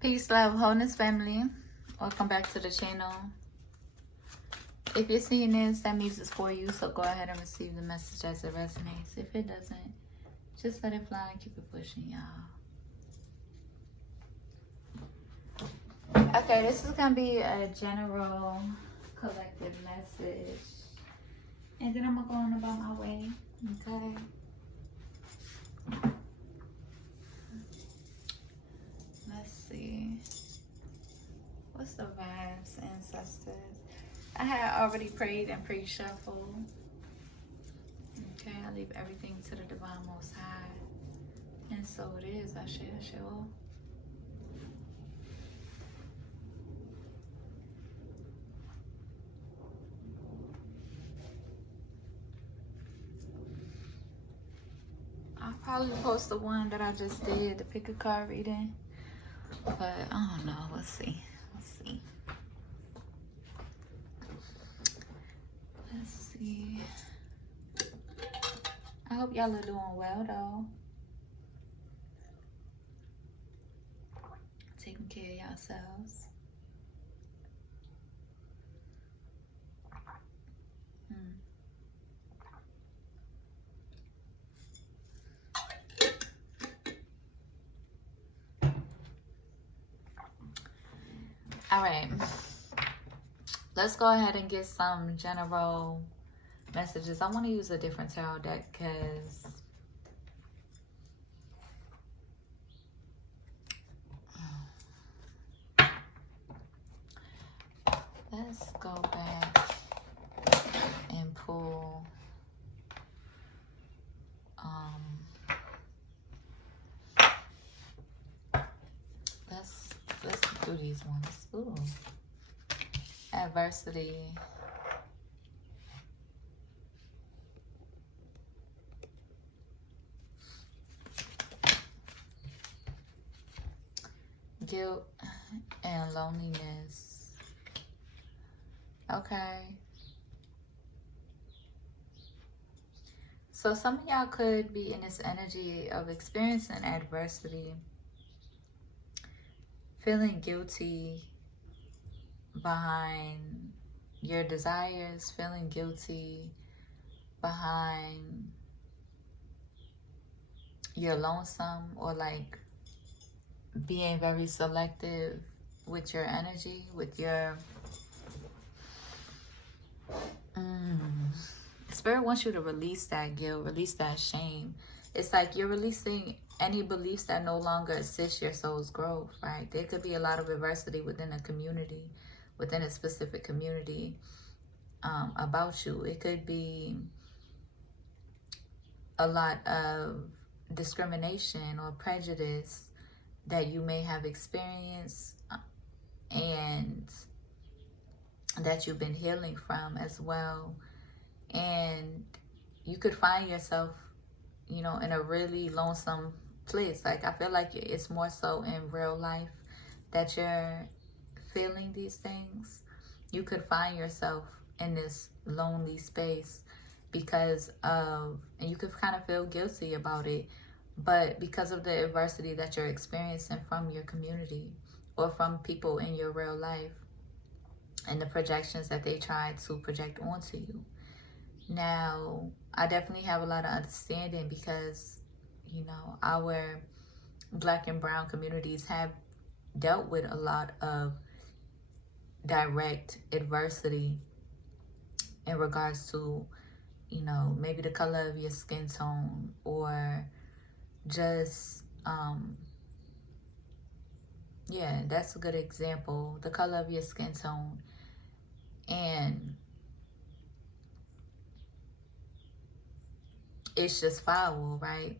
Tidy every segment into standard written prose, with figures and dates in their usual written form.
Peace, love, wholeness, family. Welcome back to the channel. If you're seeing this, that means it's for you. So go ahead and receive the message as it resonates. If it doesn't, just let it fly and keep it pushing, y'all. Okay, this is going to be a general collective message. And then I'm going to go on about my way. Okay. Let's see. What's the vibes, ancestors? I had already prayed and pre-shuffled. Okay, I leave everything to the Divine Most High. And so it is. I share. I'll probably post the one that I just did, the pick a card reading. But I don't know. Let's see. I hope y'all are doing well, though. Taking care of yourselves. All right. Let's go ahead and get some general messages. I want to use a different tarot deck because let's go back and pull let's do these ones. Ooh. Adversity. Guilt and loneliness. Okay. So some of y'all could be in this energy of experiencing adversity, feeling guilty behind your desires, feeling guilty behind your lonesome, or like being very selective with your energy, with your Spirit wants you to release that guilt, release that shame. It's like you're releasing any beliefs that no longer assist your soul's growth, right? There could be a lot of adversity within a community, within a specific community, about you. It could be a lot of discrimination or prejudice that you may have experienced and that you've been healing from as well. And you could find yourself, you know, in a really lonesome place. Like, I feel like it's more so in real life that you're feeling these things. You could find yourself in this lonely space because of, and you could kind of feel guilty about it, but because of the adversity that you're experiencing from your community or from people in your real life and the projections that they try to project onto you. Now, I definitely have a lot of understanding because, you know, our Black and brown communities have dealt with a lot of direct adversity in regards to, you know, maybe the color of your skin tone or just, yeah, that's a good example. The color of your skin tone. And it's just foul, right?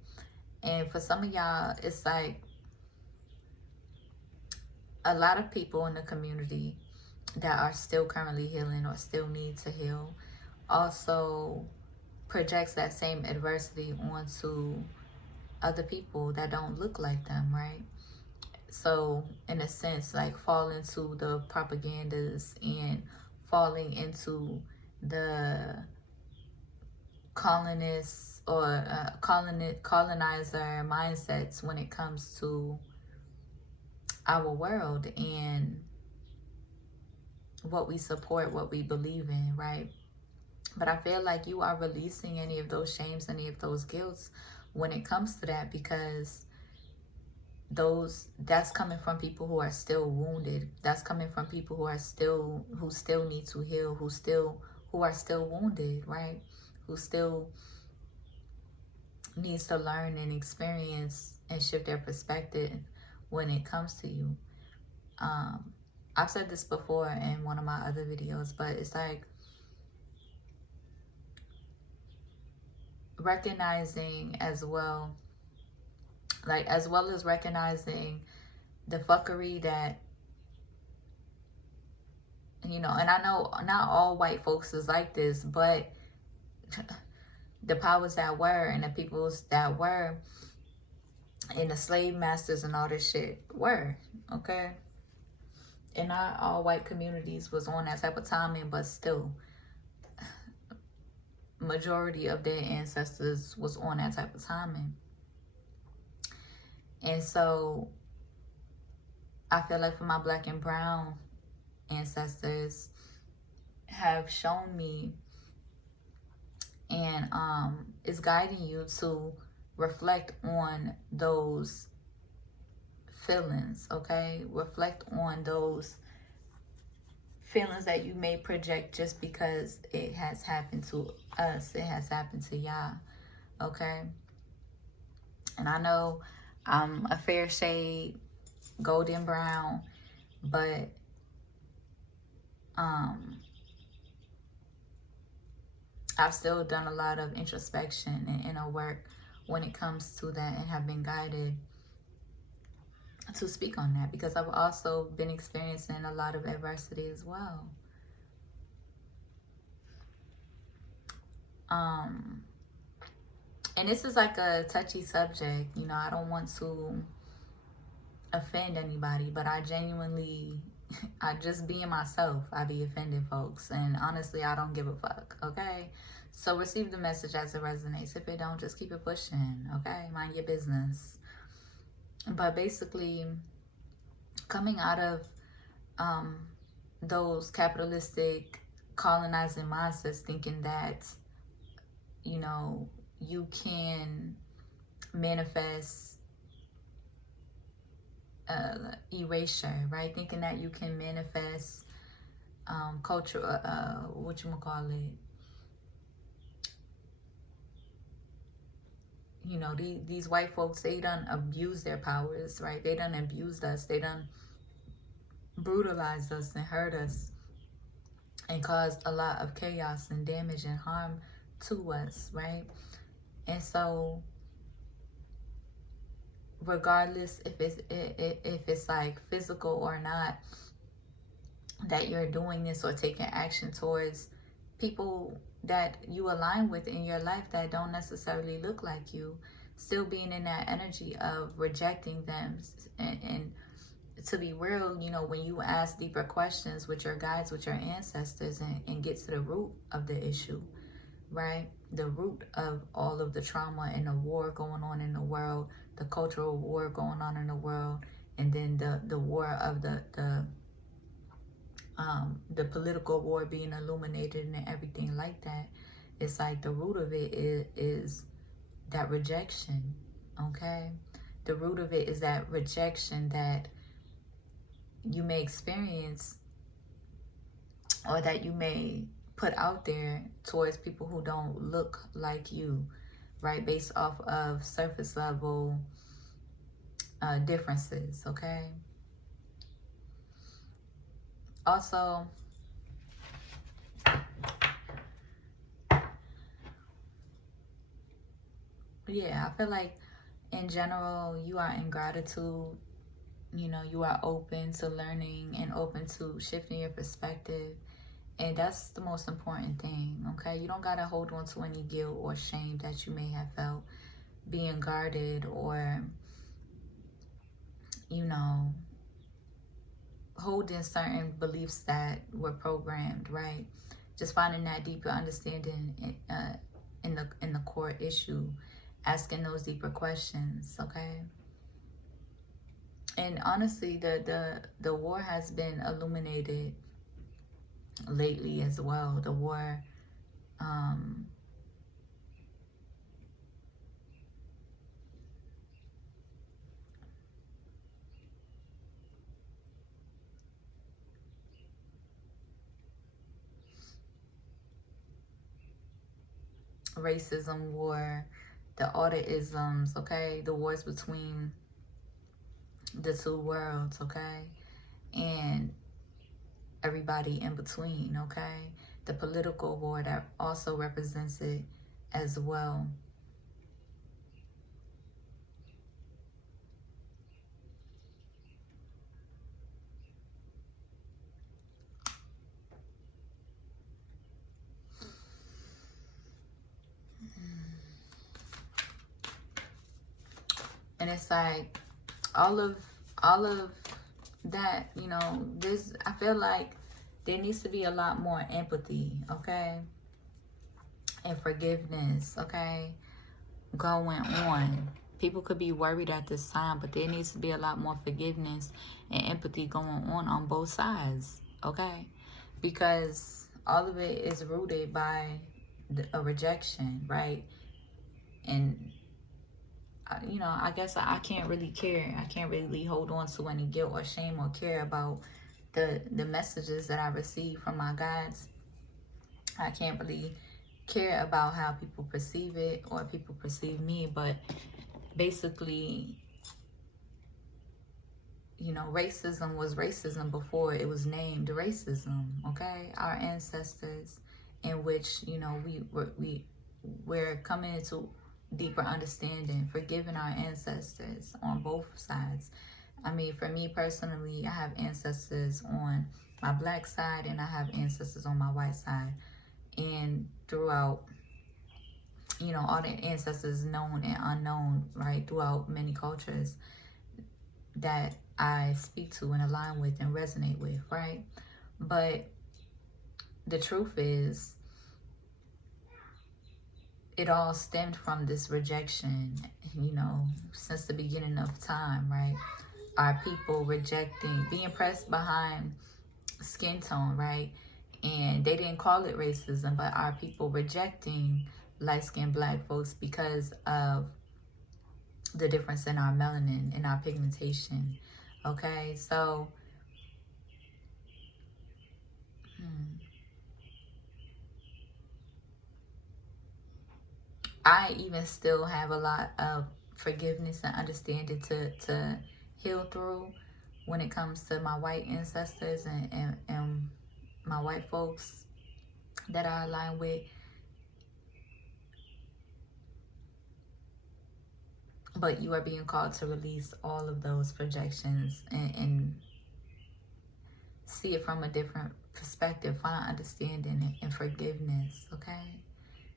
And for some of y'all, it's like a lot of people in the community that are still currently healing or still need to heal also projects that same adversity onto other people that don't look like them, right? So in a sense, like fall into the propagandas and falling into the colonists or colonizer mindsets when it comes to our world and what we support, what we believe in, right? But I feel like you are releasing any of those shames, any of those guilts when it comes to that, because that's coming from people who are still wounded. That's coming from people who still need to heal, who are still wounded, right? Who still needs to learn and experience and shift their perspective when it comes to you. I've said this before in one of my other videos, but it's like recognizing as well as recognizing the fuckery that, and I know not all white folks is like this, but the powers that were and the peoples that were and the slave masters and all this shit were, okay? And not all white communities was on that type of timing, but still, majority of their ancestors was on that type of timing. And so I feel like for my Black and brown ancestors have shown me and is guiding you to reflect on those feelings, okay? Reflect on those feelings that you may project just because it has happened to us, it has happened to y'all, okay? And I know I'm a fair shade golden brown, but I've still done a lot of introspection and inner work when it comes to that, and have been guided to speak on that because I've also been experiencing a lot of adversity as well. And this is like a touchy subject, I don't want to offend anybody, but I genuinely, I just being myself, I be offending folks, and honestly, I don't give a fuck, okay? So receive the message as it resonates. If it don't, just keep it pushing, okay? Mind your business. But basically, coming out of those capitalistic colonizing mindsets, thinking that, you can manifest erasure, right? Thinking that you can manifest culture, these white folks, they done abuse their powers, right? They done abused us. They done brutalized us and hurt us and caused a lot of chaos and damage and harm to us, right? And so regardless if it's like physical or not, that you're doing this or taking action towards people that you align with in your life that don't necessarily look like you, still being in that energy of rejecting them. And to be real, when you ask deeper questions with your guides, with your ancestors, and get to the root of the issue, right? The root of all of the trauma and the war going on in the world, the cultural war going on in the world, and then the war of the political war being illuminated and everything like that. It's like the root of it is that rejection, okay? The root of it is that rejection that you may experience or that you may put out there towards people who don't look like you, right? Based off of surface level differences, okay? Also, yeah, I feel like in general, you are in gratitude. You are open to learning and open to shifting your perspective. And that's the most important thing, okay? You don't got to hold on to any guilt or shame that you may have felt being guarded or, holding certain beliefs that were programmed, right? Just finding that deeper understanding in the core issue, asking those deeper questions, okay? And honestly, the war has been illuminated lately as well. The war, um, racism war, the autisms, okay, the wars between the two worlds, okay, and everybody in between, okay, the political war that also represents it as well. And it's like all of that, you know, this, I feel like there needs to be a lot more empathy, okay, and forgiveness, okay, going on. People could be worried at this time, but there needs to be a lot more forgiveness and empathy going on both sides, okay, because all of it is rooted by a rejection, right? And you know, I guess I can't really care. I can't really hold on to any guilt or shame or care about the messages that I receive from my guides. I can't really care about how people perceive it or people perceive me, but basically, you know, racism was racism before it was named racism, okay? Our ancestors, in which, you know, we're coming into deeper understanding, forgiving our ancestors on both sides. I mean, for me personally, I have ancestors on my black side and I have ancestors on my white side. And throughout, you know, all the ancestors known and unknown, right, throughout many cultures that I speak to and align with and resonate with, right? But the truth is, it all stemmed from this rejection, you know, since the beginning of time, right? Our people rejecting, being pressed behind skin tone, right? And they didn't call it racism, but our people rejecting light-skinned black folks because of the difference in our melanin, in our pigmentation, okay? So, I even still have a lot of forgiveness and understanding to heal through when it comes to my white ancestors and my white folks that I align with. But you are being called to release all of those projections and see it from a different perspective, find understanding and forgiveness, okay?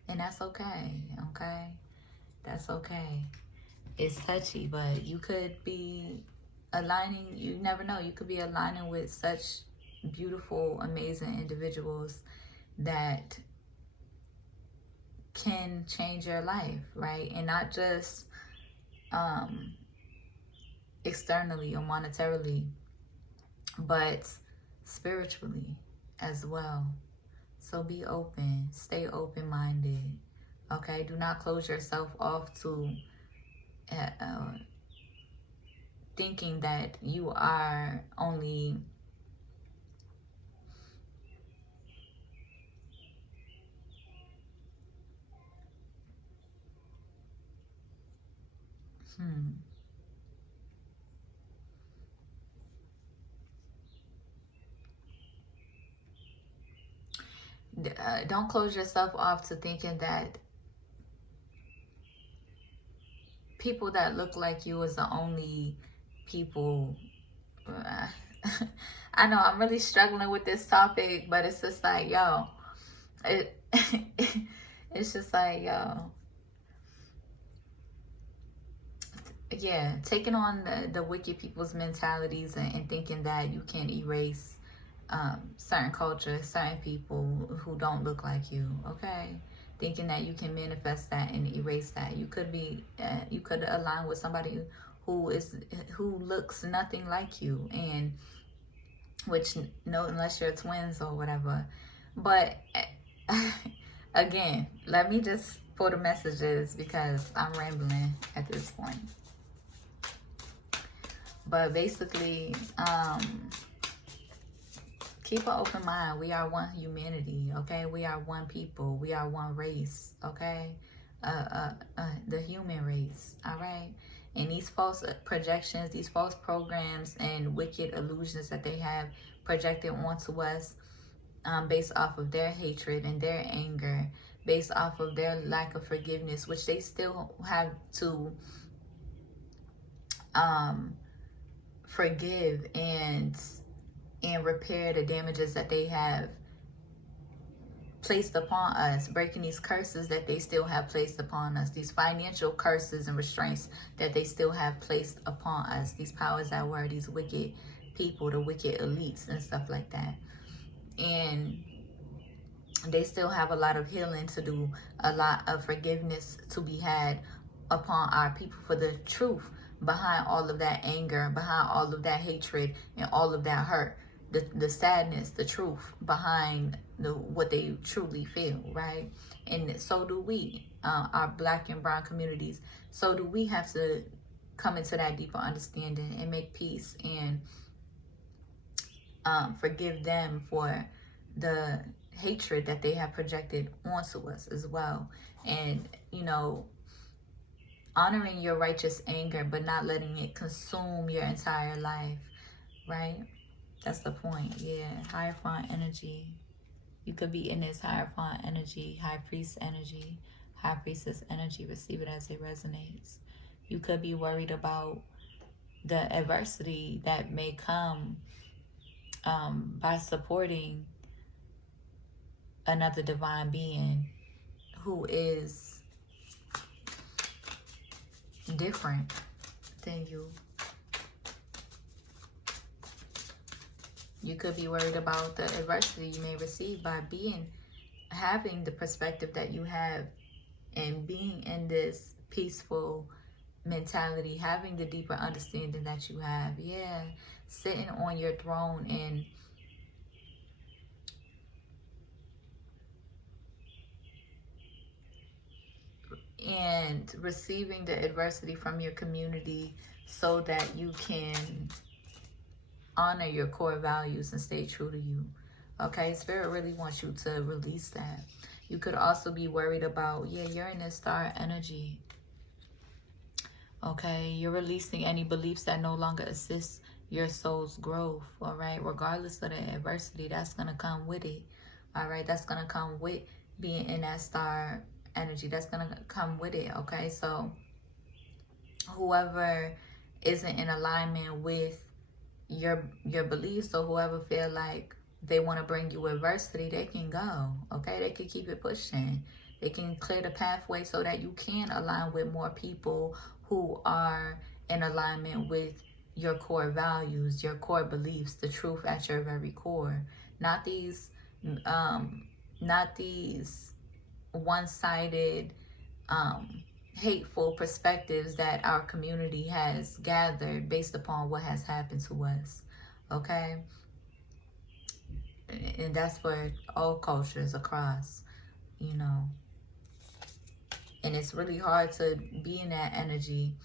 And that's okay, okay? That's okay. It's touchy, but you could be aligning, you never know, you could be aligning with such beautiful, amazing individuals that can change your life, right? And not just externally or monetarily, but spiritually as well. So be open, stay open-minded, okay? Do not close yourself off to thinking that you are only don't close yourself off to thinking that people that look like you is the only people. I know I'm really struggling with this topic, but it's just like, yo, it it's just like, yo, yeah, taking on the wicked people's mentalities and thinking that you can't erase certain cultures, certain people who don't look like you, okay? Thinking that you can manifest that and erase that. You could be, you could align with somebody who looks nothing like you, and which, no, unless you're twins or whatever. But again, let me just pull the messages because I'm rambling at this point. But basically, keep an open mind. We are one humanity, okay? We are one people. We are one race, okay? The human race, all right? And these false projections, these false programs and wicked illusions that they have projected onto us, based off of their hatred and their anger, based off of their lack of forgiveness, which they still have to forgive and repair the damages that they have placed upon us, breaking these curses that they still have placed upon us, these financial curses and restraints that they still have placed upon us, these powers that were, these wicked people, the wicked elites and stuff like that. And they still have a lot of healing to do, a lot of forgiveness to be had upon our people for the truth behind all of that anger, behind all of that hatred and all of that hurt, the sadness, the truth behind what they truly feel, right? And so do we, our Black and brown communities. So do we have to come into that deeper understanding and make peace and forgive them for the hatred that they have projected onto us as well. And, you know, honoring your righteous anger, but not letting it consume your entire life, right? That's the point. Yeah, Hierophant energy. You could be in this Hierophant energy, High Priest energy, High Priestess energy. Receive it as it resonates. You could be worried about the adversity that may come by supporting another divine being who is different than you. You could be worried about the adversity you may receive by having the perspective that you have and being in this peaceful mentality, having the deeper understanding that you have. Yeah, sitting on your throne and receiving the adversity from your community so that you can honor your core values and stay true to you. Okay, Spirit really wants you to release that. You could also be worried about, yeah, Uranus star energy. Okay, you're releasing any beliefs that no longer assist your soul's growth. All right, regardless of the adversity, that's going to come with it. All right, that's going to come with being in that star energy. That's going to come with it. Okay, so whoever isn't in alignment with your beliefs, or whoever feel like they want to bring you adversity, they can go. Okay, they can keep it pushing. They can clear the pathway so that you can align with more people who are in alignment with your core values, your core beliefs, the truth at your very core. Not these one-sided hateful perspectives that our community has gathered based upon what has happened to us. Okay, and that's for all cultures across, you know. And it's really hard to be in that energy,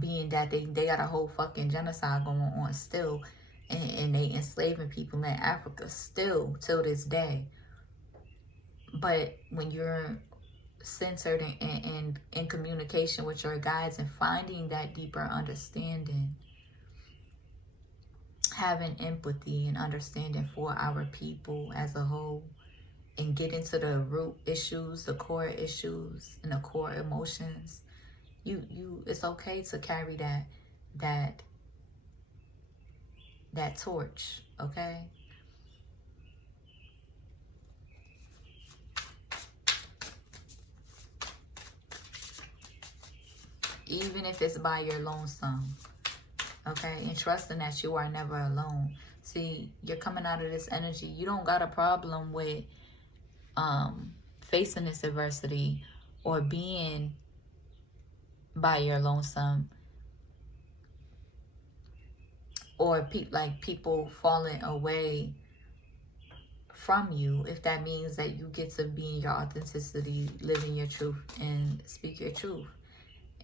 being that they got a whole fucking genocide going on still, and they enslaving people in Africa still till this day. But when you're centered and in communication with your guides and finding that deeper understanding, having empathy and understanding for our people as a whole, and get into the root issues, the core issues and the core emotions, it's okay to carry that torch. Okay, even if it's by your lonesome. Okay, and trusting that you are never alone. See, you're coming out of this energy. You don't got a problem with facing this adversity or being by your lonesome, or people falling away from you, if that means that you get to be in your authenticity, live in your truth, and speak your truth.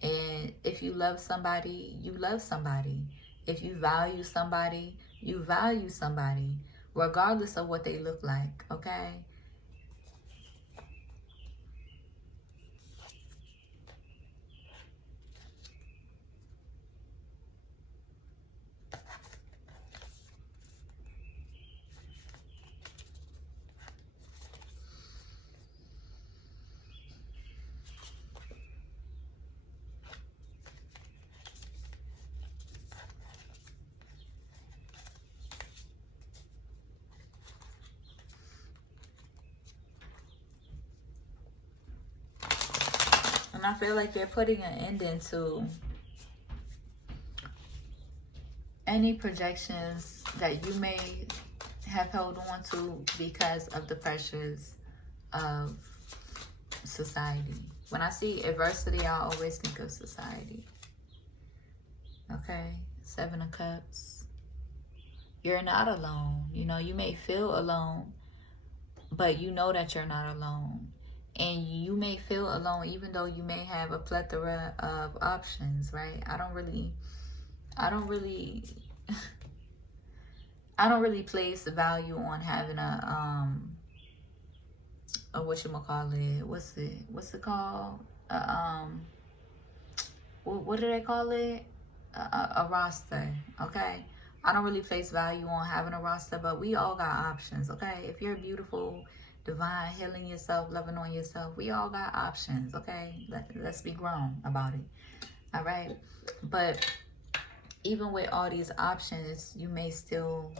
And if you love somebody, you love somebody. If you value somebody, you value somebody, regardless of what they look like, okay? And I feel like you're putting an ending to any projections that you may have held on to because of the pressures of society. When I see adversity, I always think of society. Okay? 7 of Cups. You're not alone. You know, you may feel alone, but you know that you're not alone. And you may feel alone even though you may have a plethora of options, right? I don't really place the value on having a whatchamacallit, what's it called? What do they call it? A roster, okay? I don't really place value on having a roster, but we all got options, okay? If you're beautiful, divine, healing yourself, loving on yourself, we all got options, okay? Let's be grown about it, all right? But even with all these options, you may still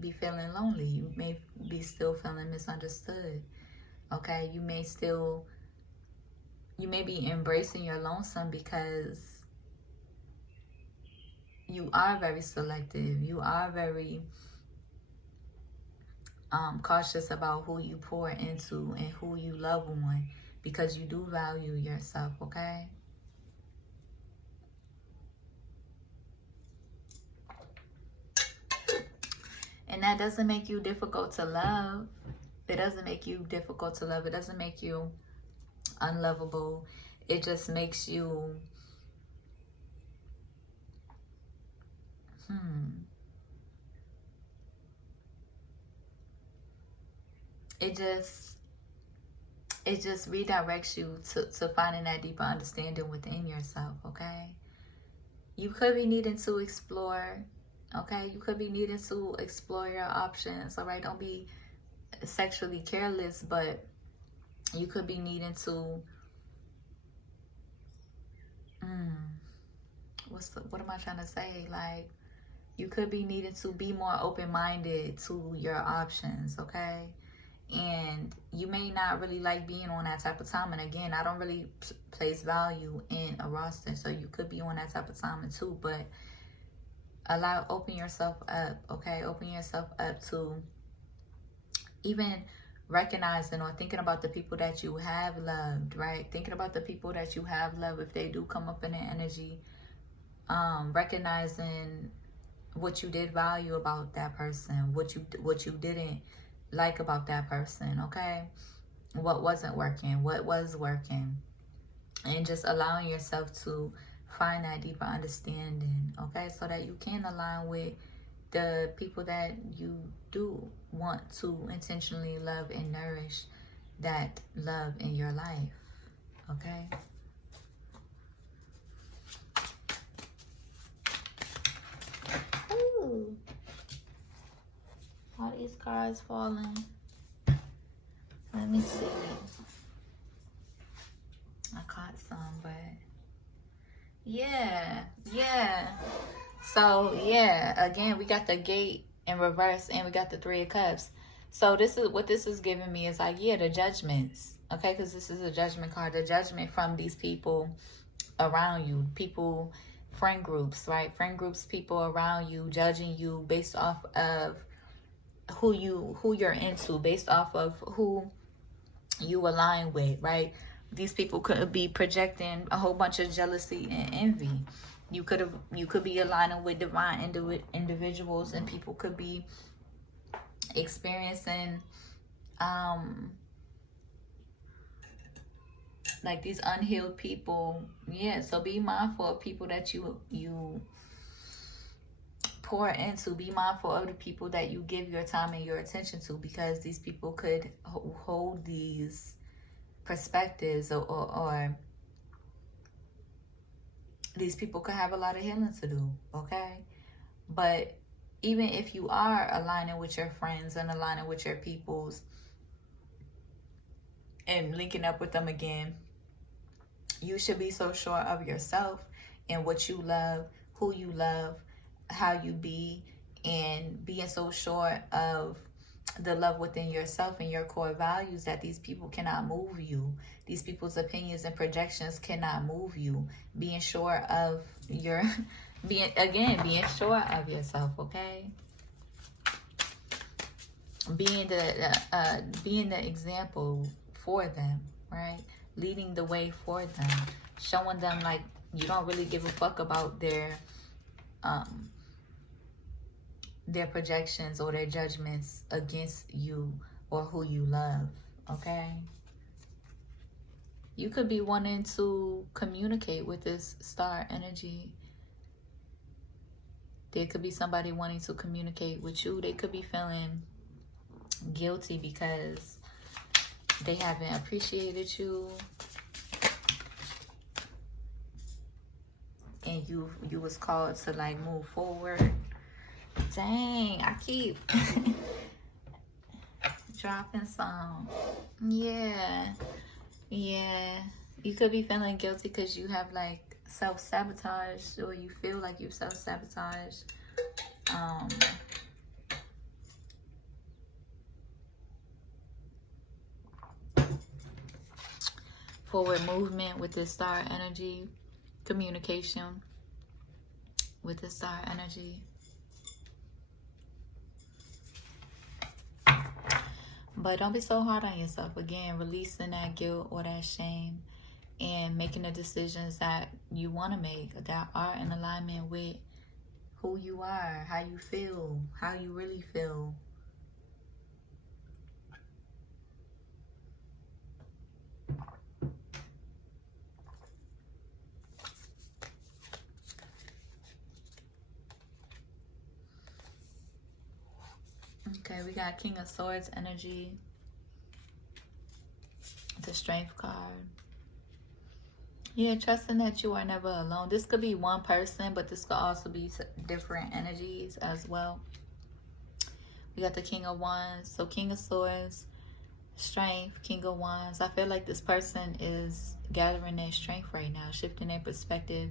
be feeling lonely. You may be still feeling misunderstood, okay? You may be embracing your lonesome because you are very selective. You are very cautious about who you pour into and who you love on, because you do value yourself, okay? And that doesn't make you difficult to love. It doesn't make you difficult to love. It doesn't make you unlovable. It just makes you it just redirects you to finding that deeper understanding within yourself, okay? You could be needing to explore, okay? You could be needing to explore your options, all right? Don't be sexually careless, but you could be needing to what am I trying to say? Like, you could be needing to be more open-minded to your options, okay? And you may not really like being on that type of time. And again, I don't really place value in a roster, so you could be on that type of time too. But open yourself up, okay? Open yourself up to even recognizing or thinking about the people that you have loved, right? Thinking about the people that you have loved, if they do come up in their energy, recognizing what you did value about that person, what you didn't like about that person, okay? What wasn't working, what was working, and just allowing yourself to find that deeper understanding, okay? So that you can align with the people that you do want to intentionally love and nourish that love in your life, okay? Ooh. All these cards falling. Let me see. I caught some, but yeah. So yeah, again, we got the Gate in reverse and we got the 3 of Cups. So this is what this is giving me is like, yeah, the judgments, okay? Because this is a judgment card. The judgment from these people around you, people, friend groups, right? Friend groups, people around you, judging you based off of who you're into, based off of who you align with, right? These people could be projecting a whole bunch of jealousy and envy. You could be aligning with divine individuals, and people could be experiencing like these unhealed people. Yeah, so be mindful of people that you pour into. Be mindful of the people that you give your time and your attention to, because these people could hold these perspectives, or these people could have a lot of healing to do, okay? But even if you are aligning with your friends and aligning with your peoples and linking up with them again, you should be so sure of yourself and what you love, who you love, how you be, and being so sure of the love within yourself and your core values that these people cannot move you. These people's opinions and projections cannot move you. Being sure of your, being sure of yourself, okay? Being the example for them, right? Leading the way for them, showing them like you don't really give a fuck about their projections or their judgments against you or who you love, okay? You could be wanting to communicate with this star energy. There could be somebody wanting to communicate with you. They could be feeling guilty because they haven't appreciated you, and you was called to like move forward. Dang, I keep dropping some. Yeah. You could be feeling guilty because you have like self-sabotage, or you feel like you self-sabotage. Forward movement with this star energy, communication with this star energy. But don't be so hard on yourself. Again, releasing that guilt or that shame and making the decisions that you want to make that are in alignment with who you are, how you feel, how you really feel. Okay, we got King of Swords energy, the Strength card. Yeah, trusting that you are never alone. This could be one person, but this could also be different energies as well. We got the King of Wands. So King of Swords, Strength, King of Wands. I feel like this person is gathering their strength right now, shifting their perspective,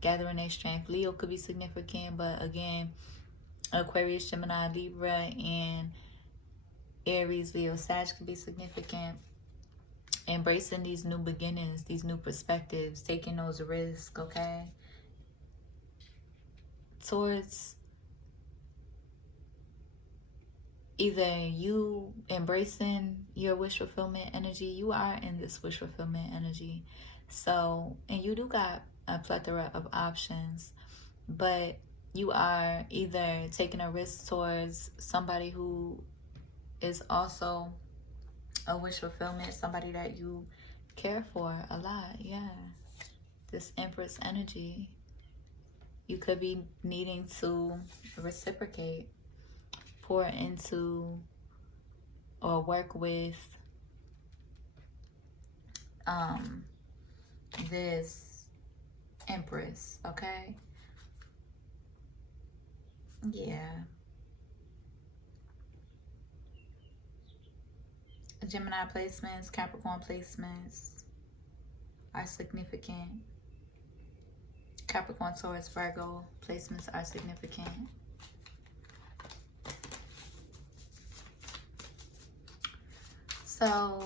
gathering their strength. Leo could be significant, but again, Aquarius, Gemini, Libra, and Aries, Leo, Sag could be significant. Embracing these new beginnings, these new perspectives, taking those risks, okay? Towards either you embracing your wish fulfillment energy, you are in this wish fulfillment energy. So, and you do got a plethora of options, but you are either taking a risk towards somebody who is also a wish fulfillment, somebody that you care for a lot. Yeah, this Empress energy. You could be needing to reciprocate, pour into, or work with this Empress, okay? Yeah. Gemini placements, Capricorn placements are significant. Capricorn, Taurus, Virgo placements are significant. So,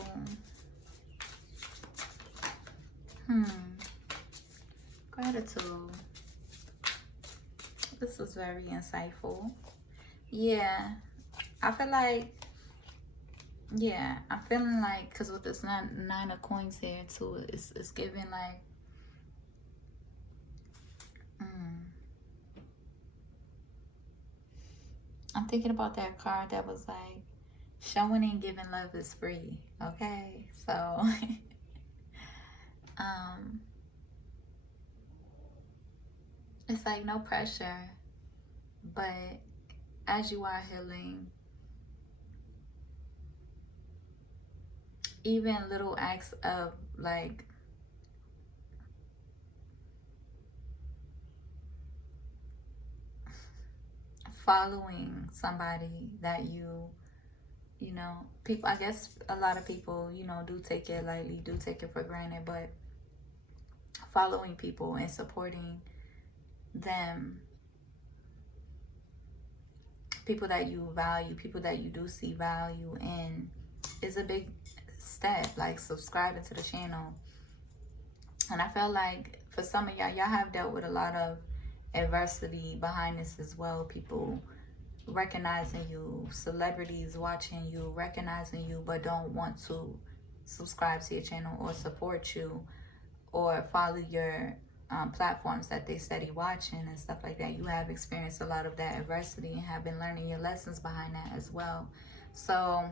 gratitude. This was very insightful. Yeah, I feel like, yeah, I'm feeling like, because with this nine of coins here too, it's giving like, I'm thinking about that card that was like, showing and giving love is free. Okay, so um, it's like no pressure, but as you are healing, even little acts of like following somebody that you know, people, I guess a lot of people, you know, do take it lightly, do take it for granted, but following people and supporting them, people that you value, people that you do see value in, is a big step. Like subscribing to the channel. And I felt like for some of y'all have dealt with a lot of adversity behind this as well. People recognizing you, celebrities watching you, recognizing you, but don't want to subscribe to your channel or support you or follow your platforms that they study watching and stuff like that. You have experienced a lot of that adversity and have been learning your lessons behind that as well. So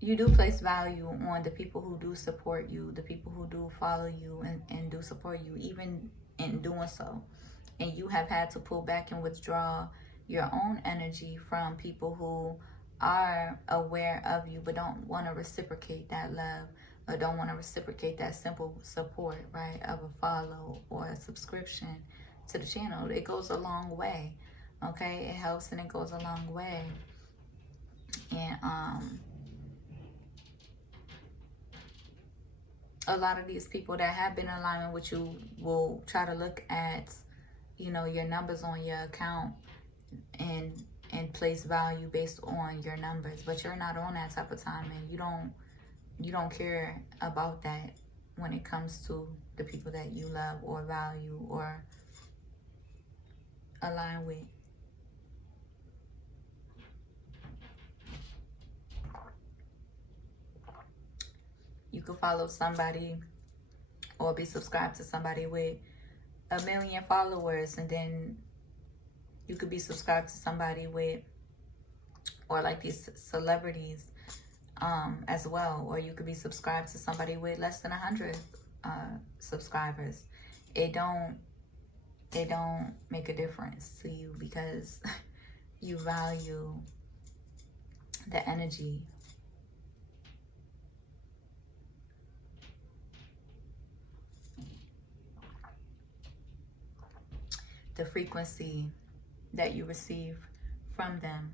you do place value on the people who do support you, the people who do follow you and do support you, even in doing so. And you have had to pull back and withdraw your own energy from people who are aware of you but don't want to reciprocate that love or don't want to reciprocate that simple support, right, of a follow or a subscription to the channel. It goes a long way, okay? It helps and it goes a long way. And a lot of these people that have been in alignment with you will try to look at, you know, your numbers on your account and place value based on your numbers, but you're not on that type of time, and you don't care about that when it comes to the people that you love or value or align with. You could follow somebody or be subscribed to somebody with 1 million followers, and then you could be subscribed to somebody with, or like these celebrities as well, or you could be subscribed to somebody with less than 100 subscribers. It don't make a difference to you because you value the energy, the frequency that you receive from them.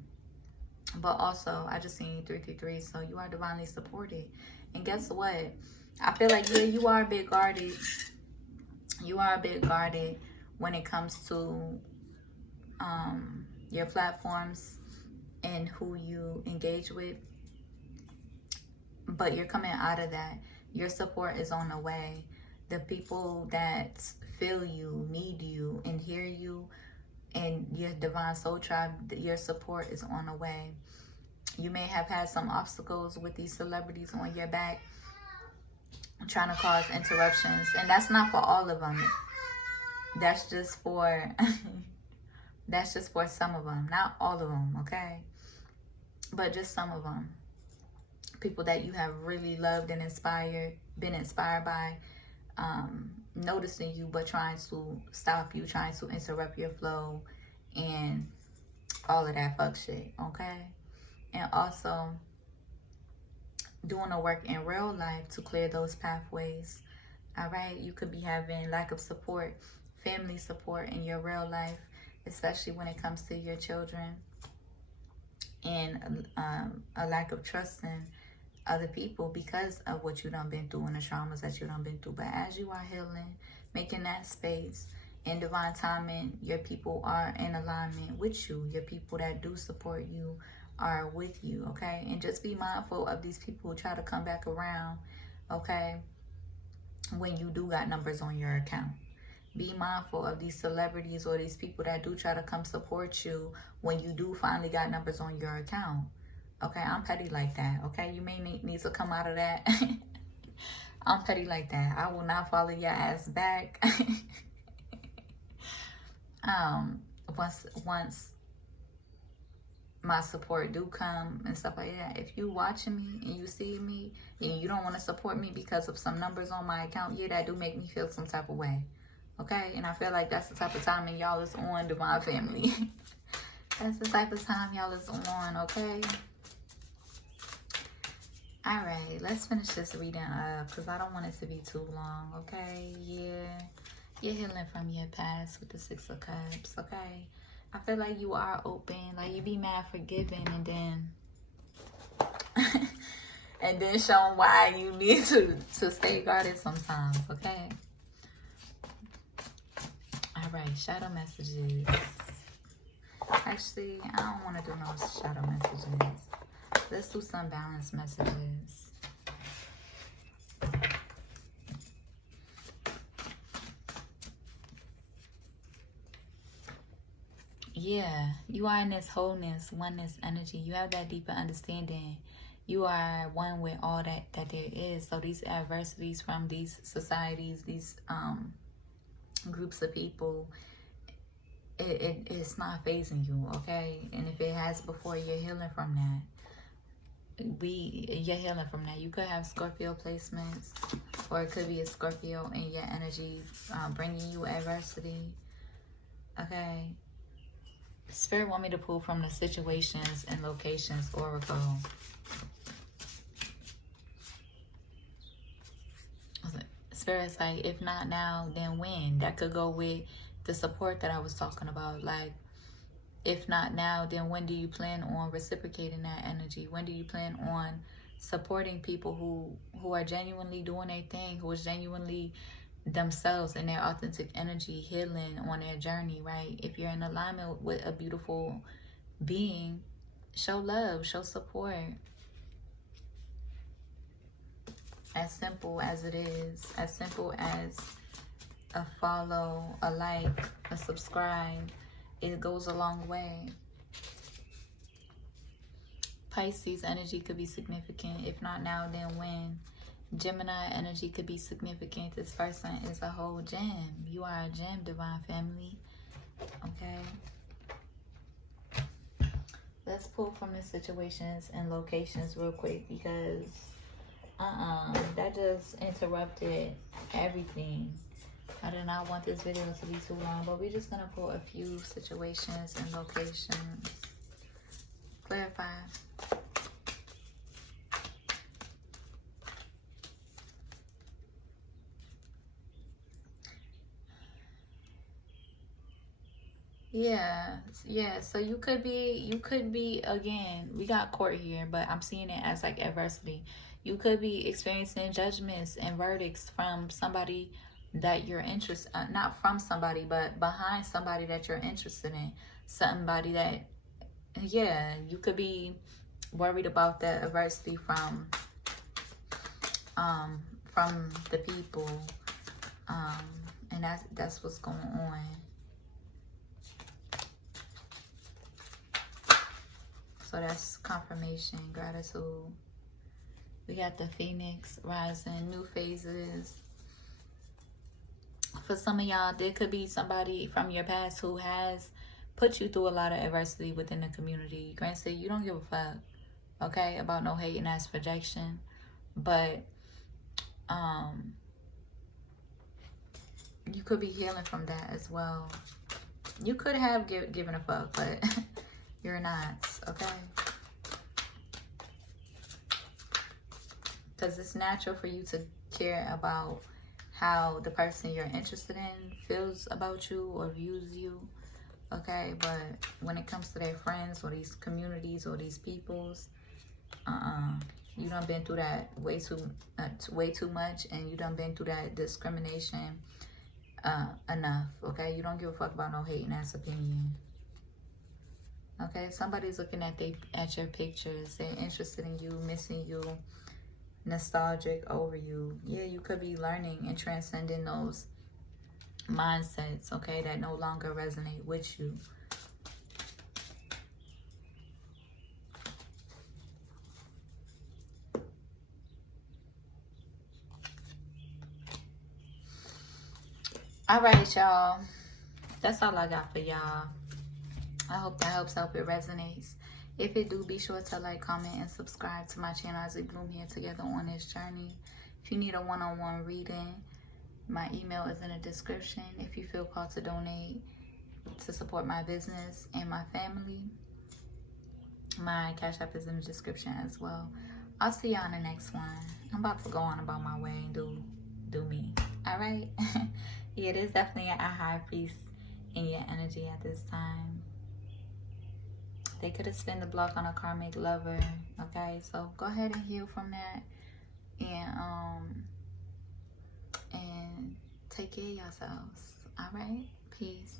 But also, I just seen 333, so you are divinely supported. And guess what? I feel like, yeah, you are a bit guarded. You are a bit guarded when it comes to your platforms and who you engage with. But you're coming out of that. Your support is on the way. The people that feel you, need you, and hear you, and your divine soul tribe, your support is on the way. You may have had some obstacles with these celebrities on your back trying to cause interruptions, and that's not for all of them. That's just for that's just for some of them, not all of them, okay? But just some of them. People that you have really loved and been inspired by, noticing you but trying to stop you, trying to interrupt your flow, and all of that fuck shit, okay? And also doing the work in real life to clear those pathways. All right, you could be having lack of support, family support in your real life, especially when it comes to your children, and a lack of trust in other people because of what you done been through and the traumas that you done been through. But as you are healing, making that space in divine timing, your people are in alignment with you. Your people that do support you are with you, okay? And just be mindful of these people who try to come back around, okay, when you do got numbers on your account. Be mindful of these celebrities or these people that do try to come support you when you do finally got numbers on your account. Okay, I'm petty like that, okay? You may need to come out of that. I'm petty like that. I will not follow your ass back. once my support do come and stuff like that, if you watching me and you see me and you don't want to support me because of some numbers on my account, yeah, that do make me feel some type of way. Okay, and I feel like that's the type of time and y'all is on, Divine Family. That's the type of time y'all is on, okay? Alright, let's finish this reading up because I don't want it to be too long, okay? Yeah, you're healing from your past with the Six of Cups, okay? I feel like you are open, like you be mad forgiving, and then and then showing why you need to stay guarded sometimes, okay? Alright, shadow messages. Actually, I don't want to do no shadow messages. Let's do some balance messages. Yeah, you are in this wholeness, oneness energy. You have that deeper understanding. You are one with all that there is. So these adversities from these societies, these groups of people, it's not phasing you, okay? And if it has before, you're healing from that. You're healing from that. You could have Scorpio placements, or it could be a Scorpio in your energy bringing you adversity, okay? Spirit want me to pull from the situations and locations oracle. Spirit's like, if not now, then when? That could go with the support that I was talking about. Like, if not now, then when do you plan on reciprocating that energy? When do you plan on supporting people who are genuinely doing their thing, who is genuinely themselves in their authentic energy, healing on their journey, right? If you're in alignment with a beautiful being, show love, show support. As simple as it is, as simple as a follow, a like, a subscribe, it goes a long way. Pisces energy could be significant. If not now, then when? Gemini energy could be significant. This person is a whole gem. You are a gem, Divine Family. Okay. Let's pull from the situations and locations real quick because that just interrupted everything. I did not want this video to be too long, but we're just gonna pull a few situations and locations. Clarify. Yeah, so you could be again, we got court here, but I'm seeing it as like adversity. You could be experiencing judgments and verdicts from somebody that you're interested, not from somebody, but behind somebody that you're interested in. Somebody that, yeah, you could be worried about that adversity from the people, and that's what's going on. So that's confirmation, gratitude. We got the Phoenix rising, new phases. For some of y'all, there could be somebody from your past who has put you through a lot of adversity within the community. Granted, you don't give a fuck, okay, about no hate and ass projection. But you could be healing from that as well. You could have given a fuck, but you're not, okay? Because it's natural for you to care about how the person you're interested in feels about you or views you, okay? But when it comes to their friends or these communities or these peoples, you done been through that way too much, and you done been through that discrimination enough, okay? You don't give a fuck about no hating ass opinion. Okay, somebody's looking at your pictures. They're interested in you, missing you, nostalgic over you. Yeah, you could be learning and transcending those mindsets, okay, that no longer resonate with you. All right, y'all. That's all I got for y'all. I hope that helps. I hope it resonates. If it do, be sure to like, comment, and subscribe to my channel as we bloom here together on this journey. If you need a one-on-one reading, my email is in the description. If you feel called to donate to support my business and my family, my Cash App is in the description as well. I'll see y'all in the next one. I'm about to go on about my way and do me. All right? Yeah, there's definitely a high priest in your energy at this time. They could have spent the block on a karmic lover. Okay, so go ahead and heal from that, and take care of yourselves. All right, peace.